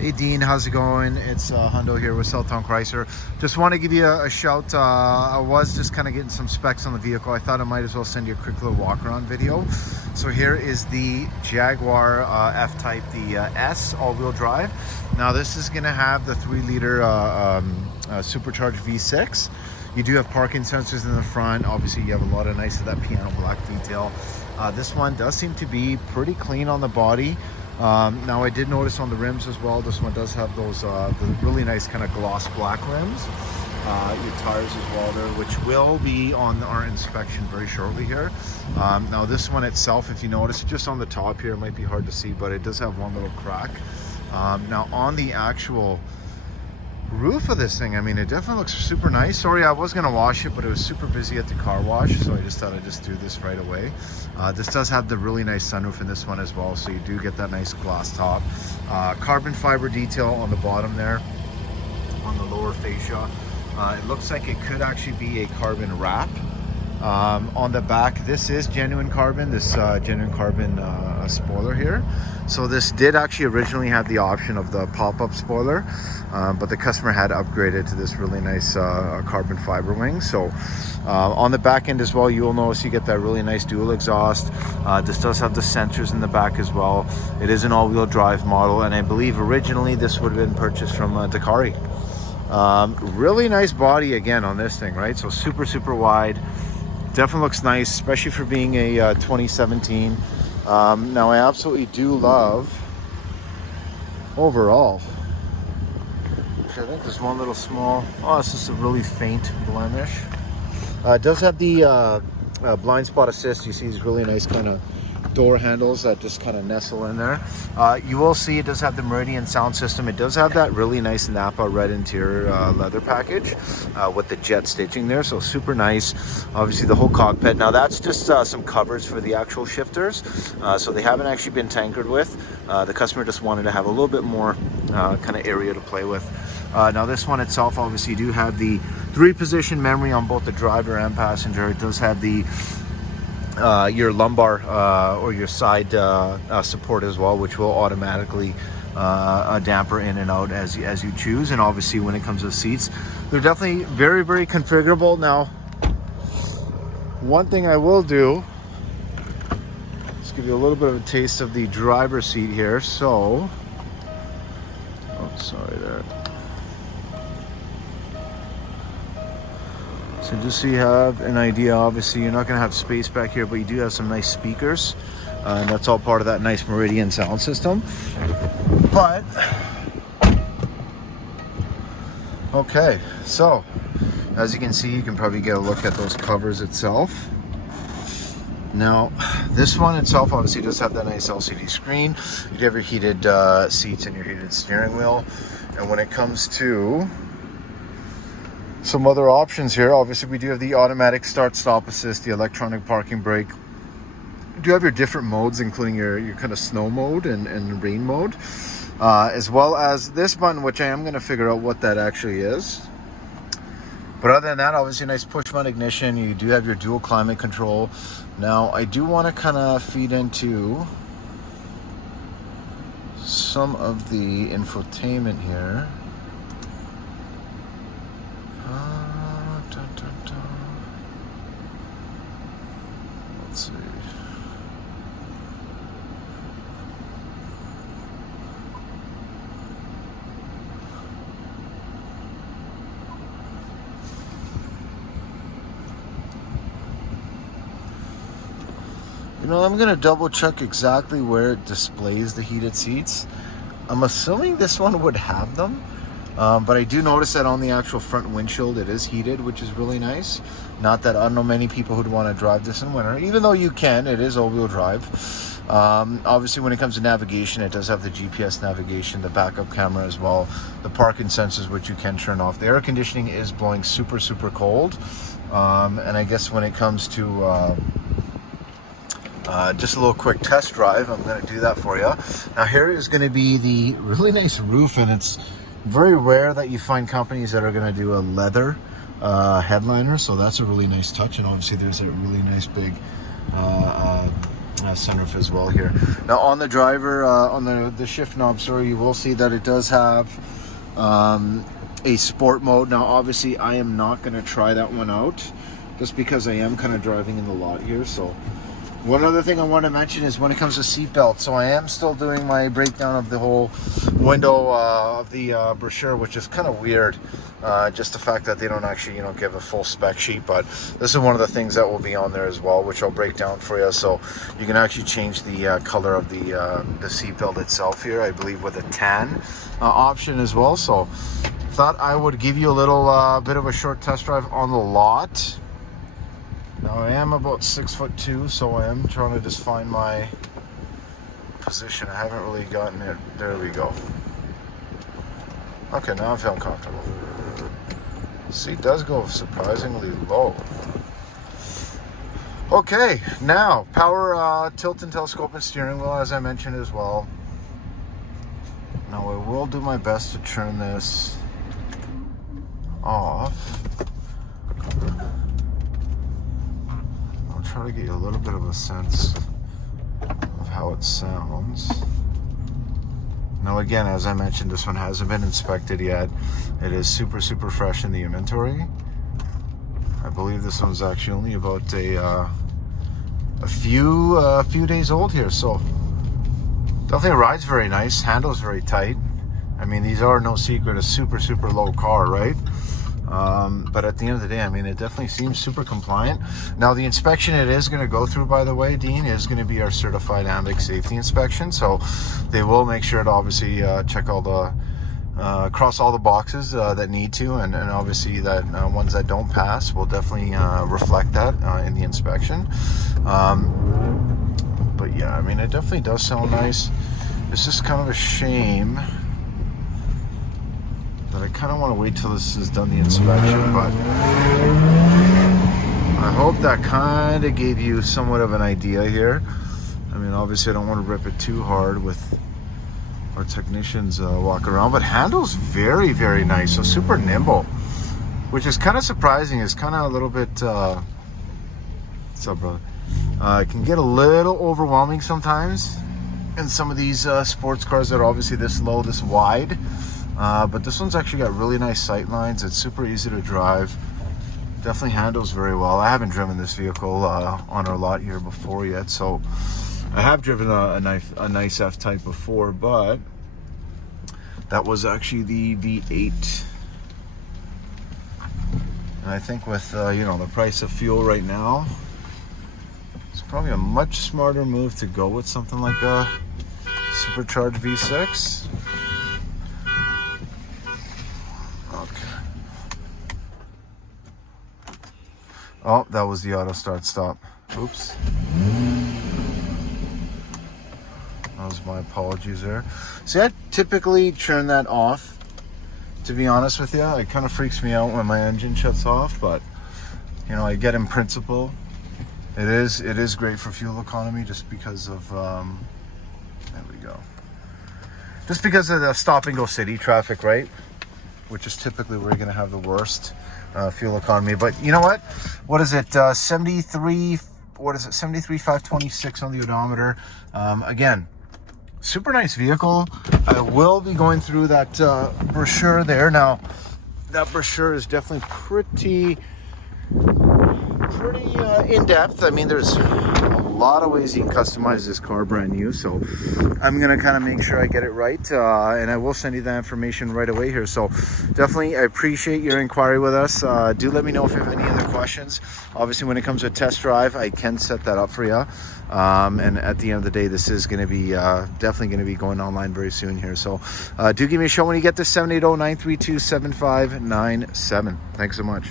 Hey Dean, how's it going? It's Hundo here with Southtown Chrysler. Just want to give you a shout. I was just kind of getting some specs on the vehicle. I thought I might as well send you a quick little walk around video. So here is the Jaguar F-Type, the S all-wheel drive. Now this is going to have the 3-liter supercharged V6. You do have parking sensors in the front. Obviously you have a lot of nice of that piano black detail. This one does seem to be pretty clean on the body. Now I did notice on the rims as well, this one does have those the really nice kind of gloss black rims. Your tires as well there, which will be on our inspection very shortly here. Now this one itself, if you notice, just on the top here, it might be hard to see, but it does have one little crack. Now on the actual roof of this thing, I mean, it definitely looks super nice. Sorry, I was gonna wash it, but it was super busy at the car wash, so I just thought I'd just do this right away. This does have the really nice sunroof in this one as well, so you do get that nice glass top. Carbon fiber detail on the bottom there, on the lower fascia. It looks like it could actually be a carbon wrap. On the back, this is genuine carbon, this genuine carbon spoiler here. So this did actually originally have the option of the pop-up spoiler, but the customer had upgraded to this really nice carbon fiber wing. So on the back end as well, you will notice you get that really nice dual exhaust. This does have the sensors in the back as well. It is an all-wheel drive model, and I believe originally this would have been purchased from Dakari. Really nice body again on this thing, right? So super wide. Definitely looks nice, especially for being a 2017. Now I absolutely do love overall. I think there's one little small, this is a really faint blemish. It does have the blind spot assist. You see these really nice kind of door handles that just kind of nestle in there. You will see it does have the Meridian sound system. It does have that really nice Napa red interior leather package with the jet stitching there, so super nice. Obviously the whole cockpit, now that's just some covers for the actual shifters, so they haven't actually been tinkered with. The customer just wanted to have a little bit more kind of area to play with. Now this one itself, obviously you do have the 3-position memory on both the driver and passenger. It does have the your lumbar or your side support as well, which will automatically damper in and out as you choose. And obviously when it comes to the seats, they're definitely very configurable. Now one thing I will do is give you a little bit of a taste of the driver's seat here. So sorry there. So just so you have an idea, obviously you're not going to have space back here, but you do have some nice speakers, and that's all part of that nice Meridian sound system. But okay, so as you can see, you can probably get a look at those covers itself. Now this one itself obviously does have that nice LCD screen. You have your heated seats and your heated steering wheel. And when it comes to some other options here, obviously we do have the automatic start stop assist, the electronic parking brake. You do have your different modes, including your kind of snow mode and rain mode, as well as this button, which I am going to figure out what that actually is. But other than that, obviously nice push button ignition. You do have your dual climate control. Now I do want to kind of feed into some of the infotainment here. Let's see. You know, I'm gonna double check exactly where it displays the heated seats. I'm assuming this one would have them. But I do notice that on the actual front windshield it is heated, which is really nice. Not that I don't know many people who'd want to drive this in winter, even though you can. It is all-wheel drive. Obviously when it comes to navigation, it does have the GPS navigation, the backup camera as well, the parking sensors, which you can turn off. The air conditioning is blowing super cold, and I guess when it comes to just a little quick test drive, I'm going to do that for you. Now here is going to be the really nice roof, and it's very rare that you find companies that are going to do a leather headliner, so that's a really nice touch. And obviously there's a really nice big sunroof as well here. Now on the driver, on the shift knob, sorry, you will see that it does have a sport mode. Now obviously I am not going to try that one out just because I am kind of driving in the lot here. So one other thing I want to mention is when it comes to seat belts, so I am still doing my breakdown of the whole window of the brochure, which is kind of weird. Just the fact that they don't actually, you know, give a full spec sheet, but this is one of the things that will be on there as well, which I'll break down for you. So you can actually change the color of the seat belt itself here, I believe with a tan option as well. So thought I would give you a little bit of a short test drive on the lot. Now I am about 6'2", so I am trying to just find my position. I haven't really gotten it. There we go. Okay, now I'm feeling comfortable. Seat does go surprisingly low. Okay, now power tilt and telescoping steering wheel, as I mentioned as well. Now I will do my best to turn this off. Try to get you a little bit of a sense of how it sounds. Now again, as I mentioned, this one hasn't been inspected yet. It is super fresh in the inventory. I believe this one's actually only about a few days old here, so definitely rides very nice, handles very tight. I mean, these are no secret a super low car, right? But at the end of the day, I mean, it definitely seems super compliant. Now, the inspection it is going to go through, by the way, Dean, is going to be our certified AMVIC safety inspection. So they will make sure to obviously check all the, cross all the boxes that need to, and obviously that ones that don't pass will definitely reflect that in the inspection. But yeah, I mean, it definitely does sound nice. It's just kind of a shame that I kind of want to wait till this is done the inspection, but I hope that kind of gave you somewhat of an idea here. I mean, obviously I don't want to rip it too hard with our technicians walk around, but handles very nice, so super nimble, which is kind of surprising. It's kind of a little bit what's up, brother? It can get a little overwhelming sometimes in some of these sports cars that are obviously this low, this wide. But this one's actually got really nice sight lines. It's super easy to drive. Definitely handles very well. I haven't driven this vehicle on our lot here before yet, so I have driven a nice F-Type before, but that was actually the V8. And I think with you know, the price of fuel right now, it's probably a much smarter move to go with something like a supercharged V6. Oh, that was the auto start stop. Oops. That was my apologies there. See, I typically turn that off, to be honest with you. It kind of freaks me out when my engine shuts off, but you know, I get in principle. It is great for fuel economy just because of there we go. Just because of the stop and go city traffic, right? Which is typically where you're going to have the worst fuel economy. But you know what is it, 73, what is it, 73,526 on the odometer. Again, super nice vehicle. I will be going through that brochure there. Now that brochure is definitely pretty in-depth. I mean, there's a lot of ways you can customize this car brand new, so I'm gonna kind of make sure I get it right, and I will send you that information right away here. So definitely I appreciate your inquiry with us. Do let me know if you have any other questions. Obviously, when it comes to a test drive, I can set that up for you, and at the end of the day, this is going to be definitely going to be going online very soon here. So do give me a show when you get this. 780-932-7597. Thanks so much.